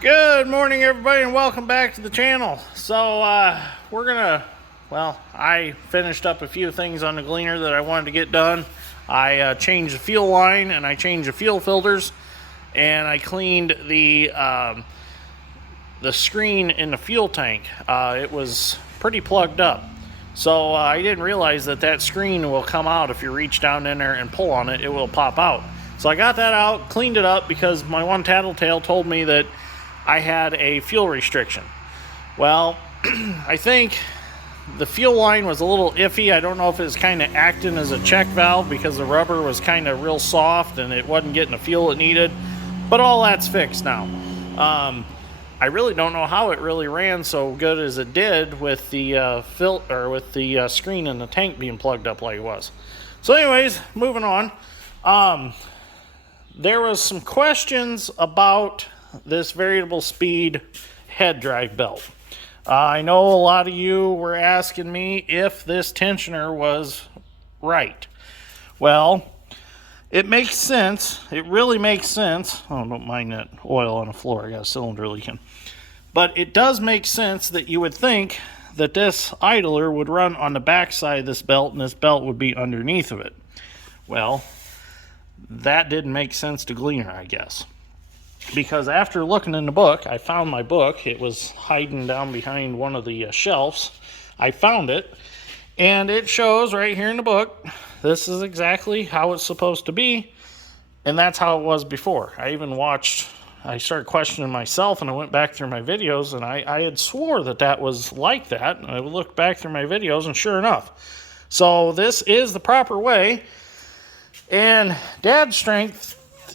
Good morning, everybody, and welcome back to the channel. So I finished up a few things on the Gleaner that I wanted to get done. I changed the fuel line and I changed the fuel filters, and I cleaned the screen in the fuel tank. It was pretty plugged up, so I didn't realize that screen will come out if you reach down in there and pull on it. It will pop out. So I got that out, cleaned it up, because my one tattletale told me that I had a fuel restriction. Well, I think the fuel line was a little iffy. I don't know if it was kind of acting as a check valve because the rubber was kind of real soft and it wasn't getting the fuel it needed. But all that's fixed now. I really don't know how it really ran so good as it did with the screen in the tank being plugged up like it was. So anyways, moving on. There was some questions about this variable speed head drive belt. I know a lot of you were asking me if this tensioner was right. Well, it makes sense. It really makes sense. Oh, don't mind that oil on the floor. I got a cylinder leaking. But it does make sense that you would think that this idler would run on the back side of this belt and this belt would be underneath of it. Well, that didn't make sense to Gleaner, I guess. Because after looking in the book, I found my book. It was hiding down behind one of the shelves. I found it, and it shows right here in the book, this is exactly how it's supposed to be, and that's how it was before. I started questioning myself, and I went back through my videos, and I had swore that was like that, and I looked back through my videos, and sure enough. So this is the proper way, and Dad's strength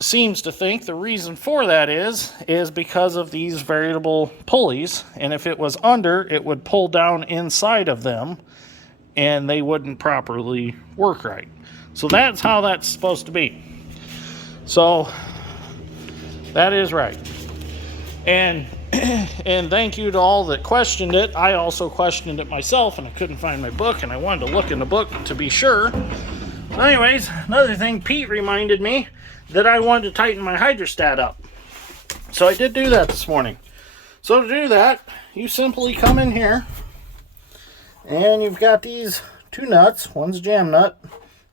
seems to think the reason for that is because of these variable pulleys, and if it was under, it would pull down inside of them and they wouldn't properly work right. So that's how that's supposed to be. So that is right. And thank you to all that questioned it. I also questioned it myself, and I couldn't find my book, and I wanted to look in the book to be sure. Anyways, another thing, Pete reminded me that I wanted to tighten my hydrostat up. So I did do that this morning. So to do that, you simply come in here, and you've got these two nuts. One's a jam nut.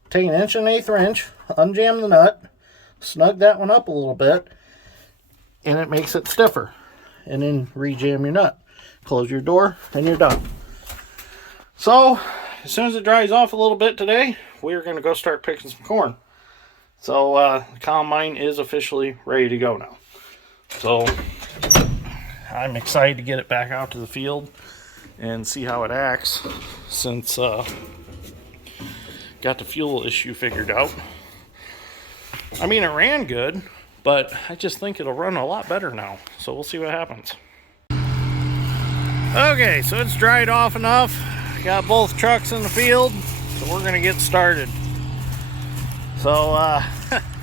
Take 1 1/8 inch, unjam the nut, snug that one up a little bit, and it makes it stiffer. And then rejam your nut. Close your door, and you're done. So as soon as it dries off a little bit today, we're going to go start picking some corn. So the combine is officially ready to go now. So I'm excited to get it back out to the field and see how it acts, since got the fuel issue figured out. I mean, it ran good, but I just think it'll run a lot better now. So we'll see what happens. Okay, so it's dried off enough. Got both trucks in the field, so we're going to get started. So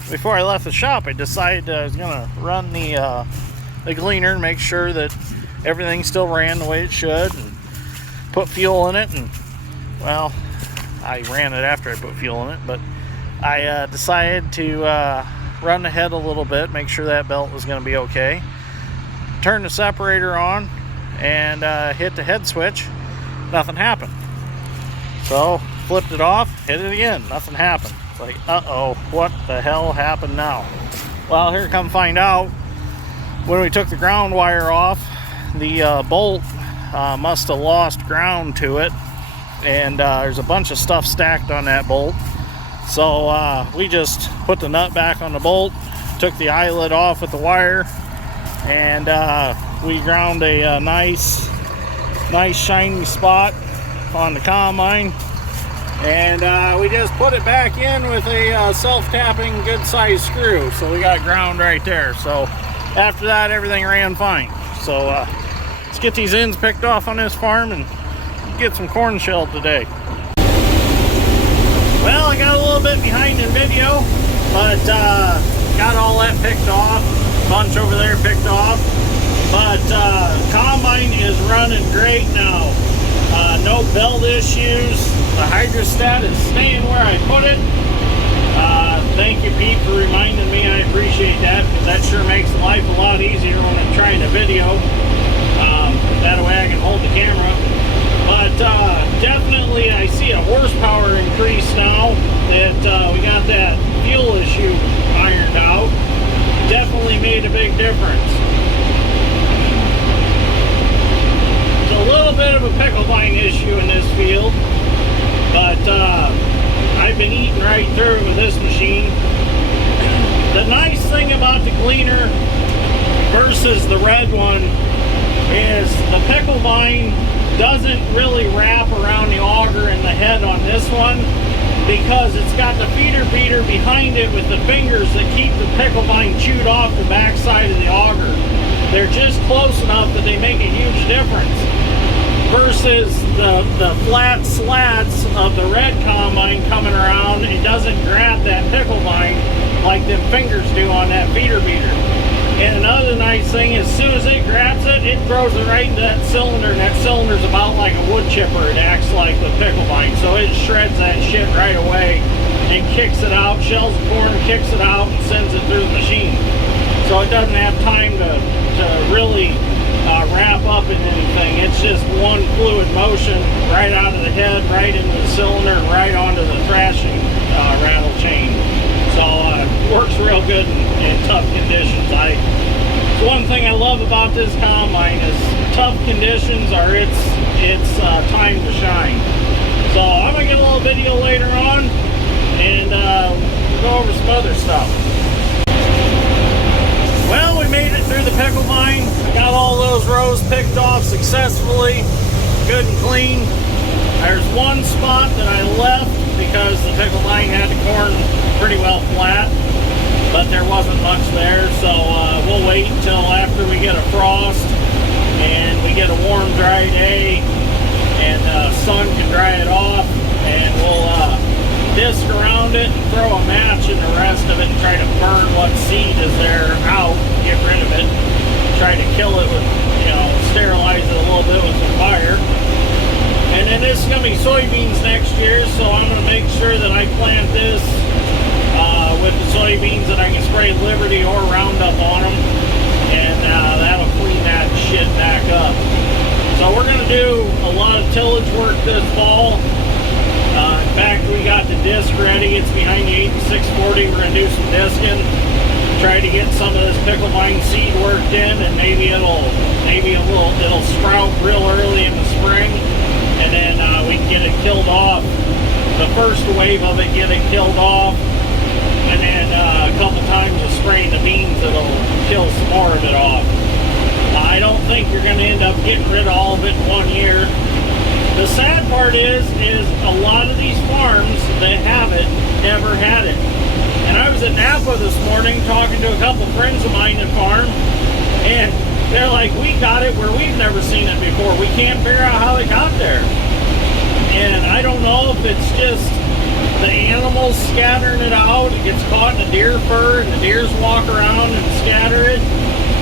before I left the shop, I decided I was going to run the Gleaner and make sure that everything still ran the way it should, and put fuel in it. And well, I ran it after I put fuel in it, but I decided to run the head a little bit, make sure that belt was going to be okay. Turn the separator on and hit the head switch. Nothing happened. So flipped it off, hit it again, nothing happened. It's like, uh-oh, what the hell happened now? Well, here come find out, when we took the ground wire off, the bolt must have lost ground to it, and there's a bunch of stuff stacked on that bolt. So we just put the nut back on the bolt, took the eyelet off with the wire, and we ground a nice shiny spot on the combine, and we just put it back in with a self-tapping good size screw. So we got ground right there. So after that, everything ran fine. So let's get these ends picked off on this farm and get some corn shelled today. Well, I got a little bit behind in video, but got all that picked off, bunch over there picked off. But combine is running great now. No belt issues. The hydrostat is staying where I put it. Thank you, Pete, for reminding me. I appreciate that, because that sure makes life a lot easier when I'm trying trying to video. That way I can hold the camera. But definitely I see a horsepower increase now that we got that fuel issue ironed out. Definitely made a big difference. It's a little bit of a pickle vine issue in this field, but I've been eating right through with this machine. The nice thing about the Gleaner versus the red one is the pickle vine doesn't really wrap around the auger and the head on this one, because it's got the feeder beater behind it with the fingers that keep the pickle vine chewed off the back side of the auger. They're just close enough that they make a huge difference. Versus the flat slats of the red combine coming around, it doesn't grab that pickle vine like them fingers do on that feeder beater. And another nice thing, as soon as it grabs it, it throws it right into that cylinder, and that cylinder's about like a wood chipper. It acts like the pickle vine, so it shreds that shit right away and kicks it out, shells the corn, kicks it out, and sends it through the machine. So it doesn't have time to really wrap up in anything. It's just one fluid motion right out of the head, right into the cylinder, and right onto the thrashing rattle chain. So it works real good in tough conditions. One thing I love about this combine is tough conditions are its time to shine. So I'm gonna get a little video later on and go over some other stuff. Well, we made it through the pickle vine. I got all those rows picked off successfully, good and clean. There's one spot that I left because the pickle vine had the corn pretty well flat, but there wasn't much there, so we'll wait until after we get a frost and we get a warm, dry day and sun can dry it off, and we'll disc around it and throw a match in the rest of it and try to burn what seed is there out, get rid of it, try to kill it with, sterilize it a little bit with some fire. And then this is going to be soybeans next year, so I'm going to make sure that I plant this with the soybeans that I can spray Liberty or Roundup on them, and that'll clean that shit back up. So we're going to do a lot of tillage work this fall. In fact, we got the disc ready. It's behind the 8640. We're going to do some discing, try to get some of this pickle vine seed worked in, and maybe it'll sprout real early in the spring, and then we can get it killed off. The first wave of it, get it killed off, and then a couple times of spraying the beans, it'll kill some more of it off. I don't think you're going to end up getting rid of all of it in 1 year. The sad part is a lot of these farms that have it never had it. And I was at Napa this morning talking to a couple friends of mine that farm, and they're like, we got it where we've never seen it before. We can't figure out how it got there. And I don't know if it's just the animals scattering it out. It gets caught in the deer fur, and the deers walk around and scatter it,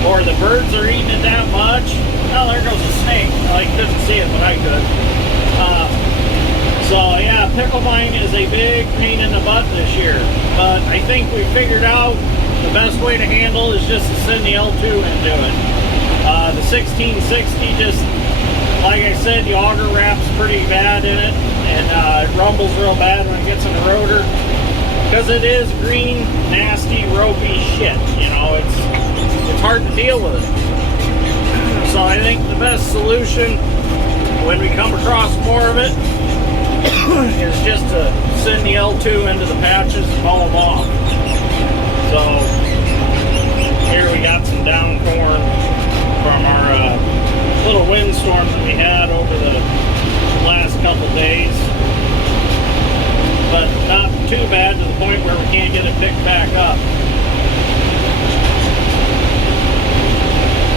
or the birds are eating it that much. Oh, there goes a snake. I couldn't see it, but I could. So yeah, pickle vine is a big pain in the butt this year, but I think we figured out the best way to handle is just to send the L2 into it. The 1660, just like I said, the auger wraps pretty bad in it, and it rumbles real bad when it gets in the rotor, because it is green, nasty, ropey shit. It's hard to deal with it. So I think the best solution when we come across more of it is just to send the L2 into the patches and haul them off. So here we got some down corn from our little windstorm that we had over the last couple days, but not too bad to the point where we can't get it picked back up.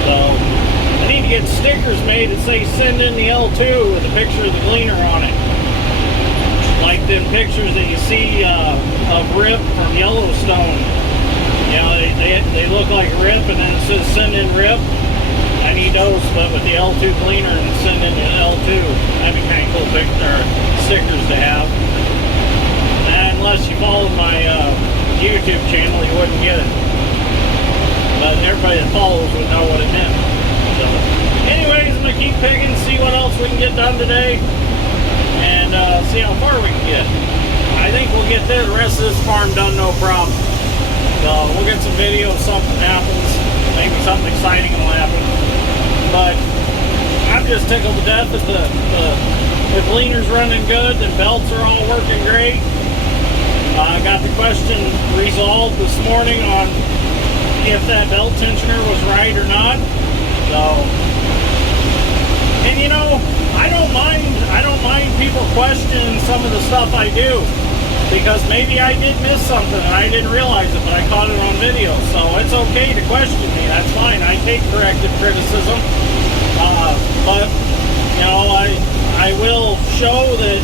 So I need to get stickers made that say send in the L2 with a picture of the Gleaner on it. Like them pictures that you see of Rip from Yellowstone. They look like Rip, and then it says send in Rip. I need those, but with the L2 Gleaner and send in the L2. That'd be kind of cool stickers to have. And unless you followed my YouTube channel, you wouldn't get it. But everybody that follows would know what it meant. what else we can get done today, and see how far we can get. I think we'll get the rest of this farm done no problem. So we'll get some video if something happens. Maybe something exciting will happen. But I'm just tickled to death that the Gleaner's running good, the belts are all working great. I got the question resolved this morning on if that belt tensioner was right or not. So, and you know, I don't mind people questioning some of the stuff I do, because maybe I did miss something and I didn't realize it, but I caught it on video. So it's okay to question me. That's fine. I take corrective criticism. But you know, I will show that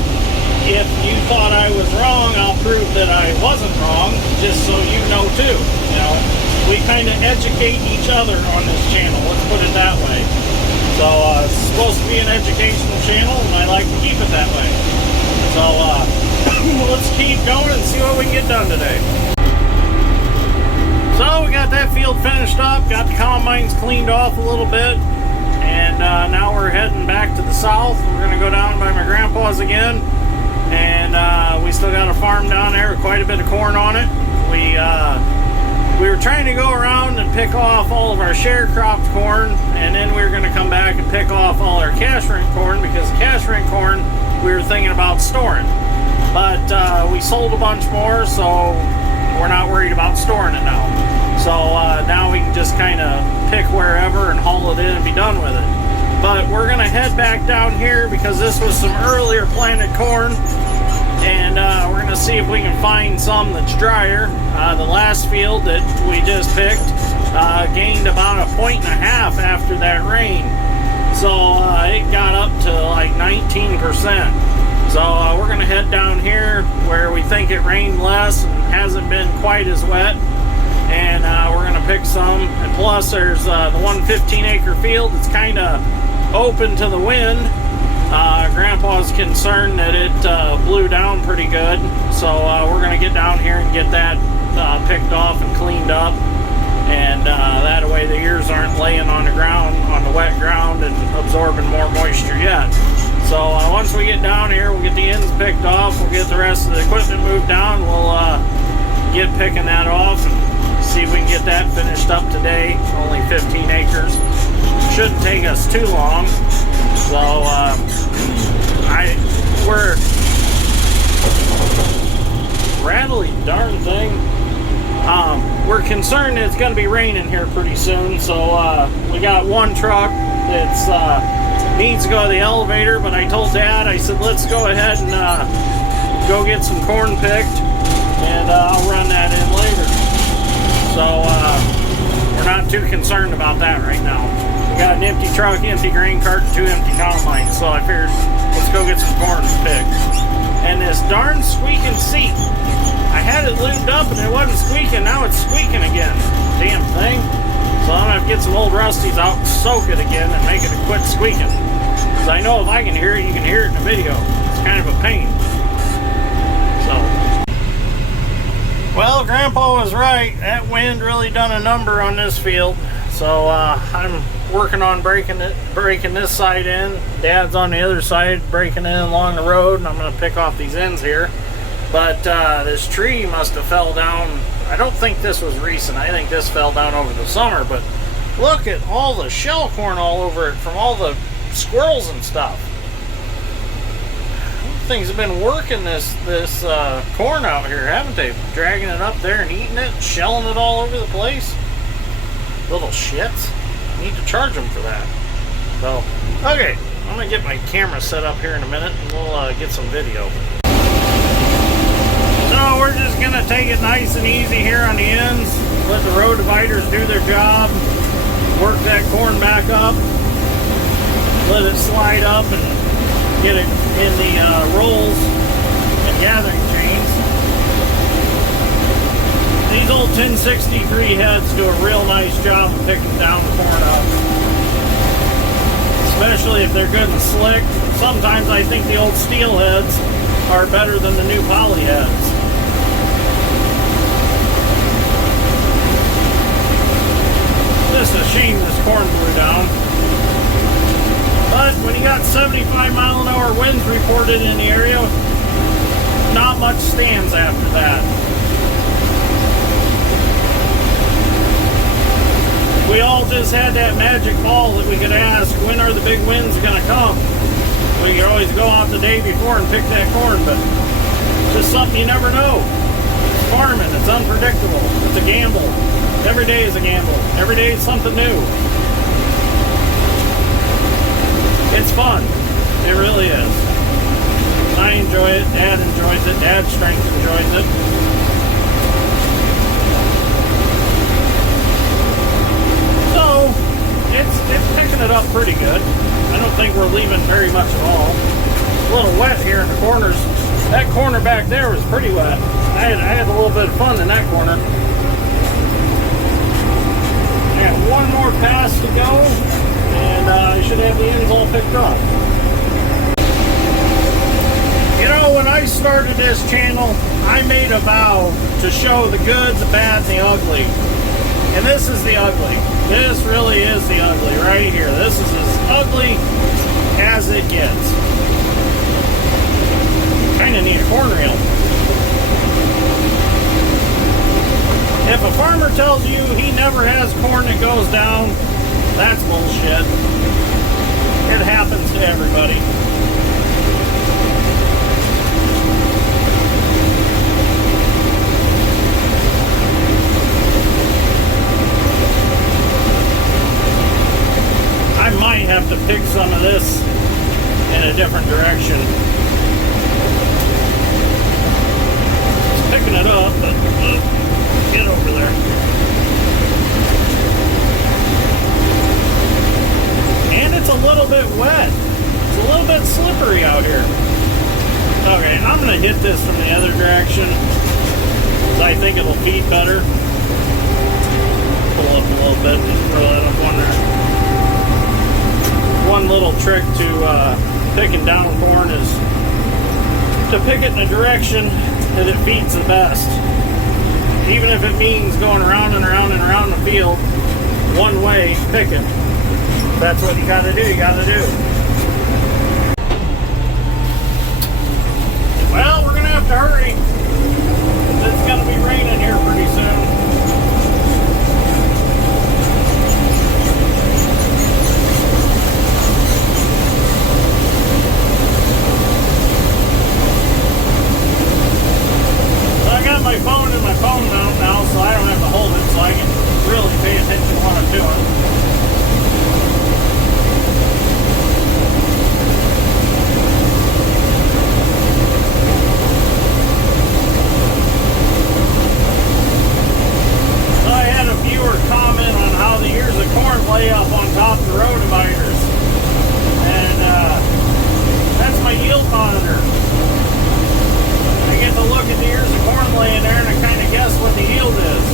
if you thought I was wrong, I'll prove that I wasn't wrong, just so you know too. You know, we kind of educate each other on this channel. Let's put it that way. So it's supposed to be an educational channel, and I like to keep it that way. So let's keep going and see what we can get done today. So we got that field finished up, got the combines cleaned off a little bit, and now we're heading back to the south. We're going to go down by my grandpa's again, and we still got a farm down there with quite a bit of corn on it. We were trying to go around and pick off all of our share cropped corn, and then we were going to come back and pick off all our cash rent corn, because cash rent corn we were thinking about storing. But we sold a bunch more, so we're not worried about storing it now. So now we can just kind of pick wherever and haul it in and be done with it. But we're going to head back down here because this was some earlier planted corn, and we're going to see if we can find some that's drier. The last field that we just picked gained about 1.5 points after that rain. So it got up to like 19%. So we're going to head down here where we think it rained less and hasn't been quite as wet. And we're going to pick some. And plus there's the 115-acre field that's kind of open to the wind. Grandpa's concerned that it blew down pretty good. So we're going to get down here and get that picked off and cleaned up. And that way the ears aren't laying on the ground, on the wet ground, and absorbing more moisture yet. So once we get down here, we'll get the ends picked off, we'll get the rest of the equipment moved down, we'll get picking that off and see if we can get that finished up today. Only 15 acres. Shouldn't take us too long. So we're rattly darn thing. We're concerned it's going to be raining here pretty soon, so we got one truck that's needs to go to the elevator, but I told Dad, I said, let's go ahead and go get some corn picked, and I'll run that in later. So we're not too concerned about that right now. We got an empty truck, empty grain cart, and 2 empty combines, so I figured let's go get some corn picked. And this darn squeaking seat, I had it lubed up and it wasn't squeaking, now it's squeaking again. Damn thing. So I'm gonna have to get some old Rusties out and soak it again and make it quit squeaking. Because I know if I can hear it, you can hear it in the video. It's kind of a pain. So, well, Grandpa was right. That wind really done a number on this field. So I'm working on breaking this side in. Dad's on the other side breaking in along the road, and I'm gonna pick off these ends here. But this tree must have fell down. I don't think this was recent. I think this fell down over the summer. But look at all the shell corn all over it from all the squirrels and stuff. Things have been working this corn out here, haven't they? Dragging it up there and eating it, shelling it all over the place. Little shits. Need to charge them for that. So, okay. I'm going to get my camera set up here in a minute and we'll get some video. So we're just going to take it nice and easy here on the ends. Let the row dividers do their job. Work that corn back up. Let it slide up and get it in the rolls and gathering chains. These old 1063 heads do a real nice job of picking down the corn up. Especially if they're good and slick. Sometimes I think the old steel heads are better than the new poly heads. This is a shame this corn blew down. But when you got 75-mile-an-hour winds reported in the area, not much stands after that. We all just had that magic ball that we could ask, when are the big winds going to come? We could always go out the day before and pick that corn, but it's just something you never know. It's farming, it's unpredictable, it's a gamble. Every day is a gamble. Every day is something new. It's fun. It really is. I enjoy it. Dad enjoys it. Dad's strength enjoys it. So, it's picking it up pretty good. I don't think we're leaving very much at all. It's a little wet here in the corners. That corner back there was pretty wet. I had a little bit of fun in that corner. I got one more pass to go, and I should have the ends all picked up. You know, when I started this channel, I made a vow to show the good, the bad, and the ugly. And this is the ugly. This really is the ugly right here. This is as ugly as it gets. Kind of need a corn reel. If a farmer tells you he never has corn that goes down, that's bullshit. It happens to everybody. I might have to pick some of this in a different direction. It's picking it up, but get over there. And it's a little bit wet. It's a little bit slippery out here. Okay, I'm going to hit this from the other direction, because I think it'll feed better. Pull up a little bit, just throw that up one there. One little trick to picking down corn is to pick it in a direction that it feeds the best. Even if it means going around and around and around the field one way, pick it. That's what you gotta do, Well, we're gonna have to hurry. It's gonna be raining here pretty soon. My phone in my phone mount now, so I don't have to hold it, so I can really pay attention to what I'm doing. So I had a viewer comment on how the ears of corn lay up on top of the row dividers, and that's my yield monitor. I get to look at the ears of corn laying there and I kind of guess what the yield is.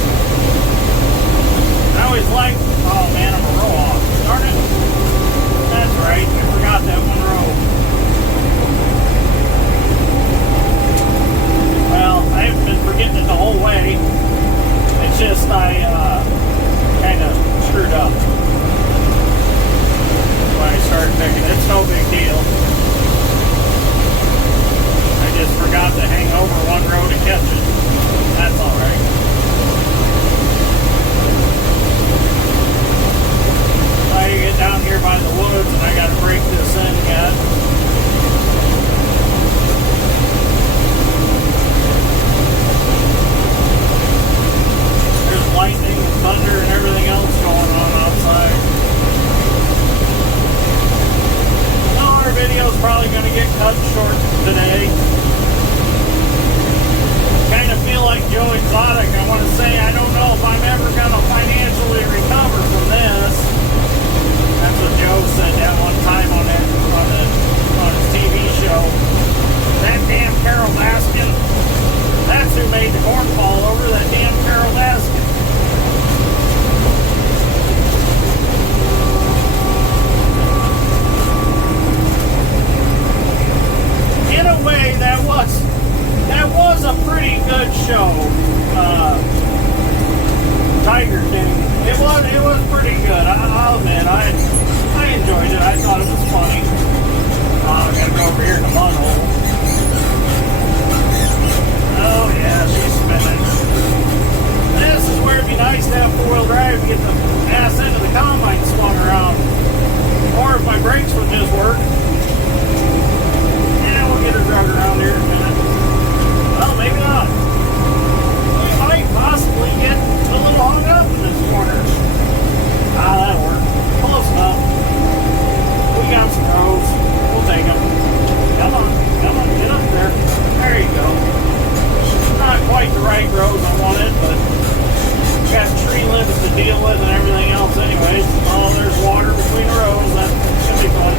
I always like, oh man, I'm a row off. Darn it. That's right, I forgot that one row. Well, I haven't been forgetting it the whole way. It's just I kind of screwed up when I started picking. It's no big deal. Just forgot to hang over one row to catch it. That's alright. So you get down here by the woods and I gotta break this in yet. There's lightning and thunder and everything else going on outside. So our video's probably gonna get cut short today. Kind of feel like Joe Exotic. I want to say I don't know if I'm ever going to financially recover from this. That's what Joe said that one time on his TV show. That damn Carol Baskin. That's who made the corn fall over. That damn Carol Baskin. In a way, that was a pretty good show, Tiger King. brakes would just work. And we'll get her drug around here in a minute. Well, maybe not. We might possibly get a little hung up in this corner. That'll work. Close enough. We got some rows. We'll take them. Come on, get up there. There you go. Not quite the right rows I wanted, but got tree limbs to deal with and everything else anyways. Oh, there's water between the rows. That should be fun.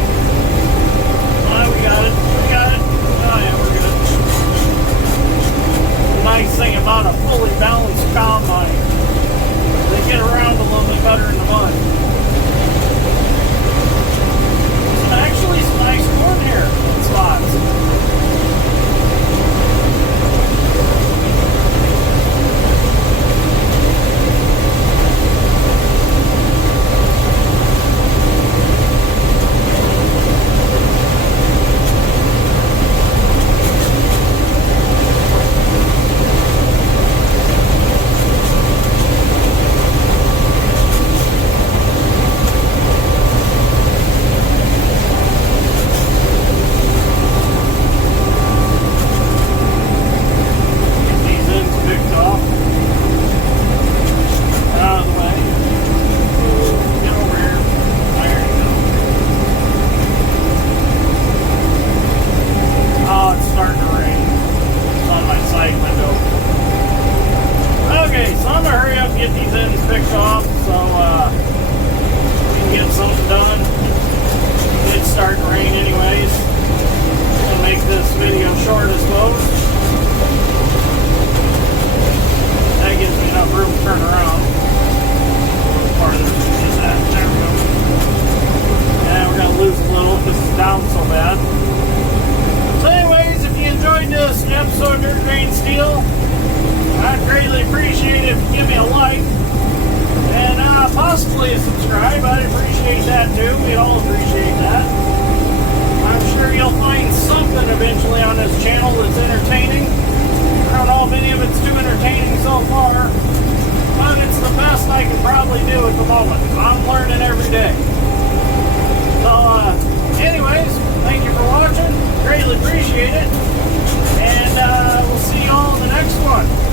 We got it. Oh yeah, we're good. The nice thing about a fully balanced combine, they get around a little bit better in the mud. Actually, some nice corn here in spots. I'd greatly appreciate it if you give me a like and possibly a subscribe. I'd appreciate that too. We'd all appreciate that. I'm sure you'll find something eventually on this channel that's entertaining. I don't know if any of it's too entertaining so far, but it's the best I can probably do at the moment. I'm learning every day. So, anyways, thank you for watching. Greatly appreciate it. And we'll see you all in the next one.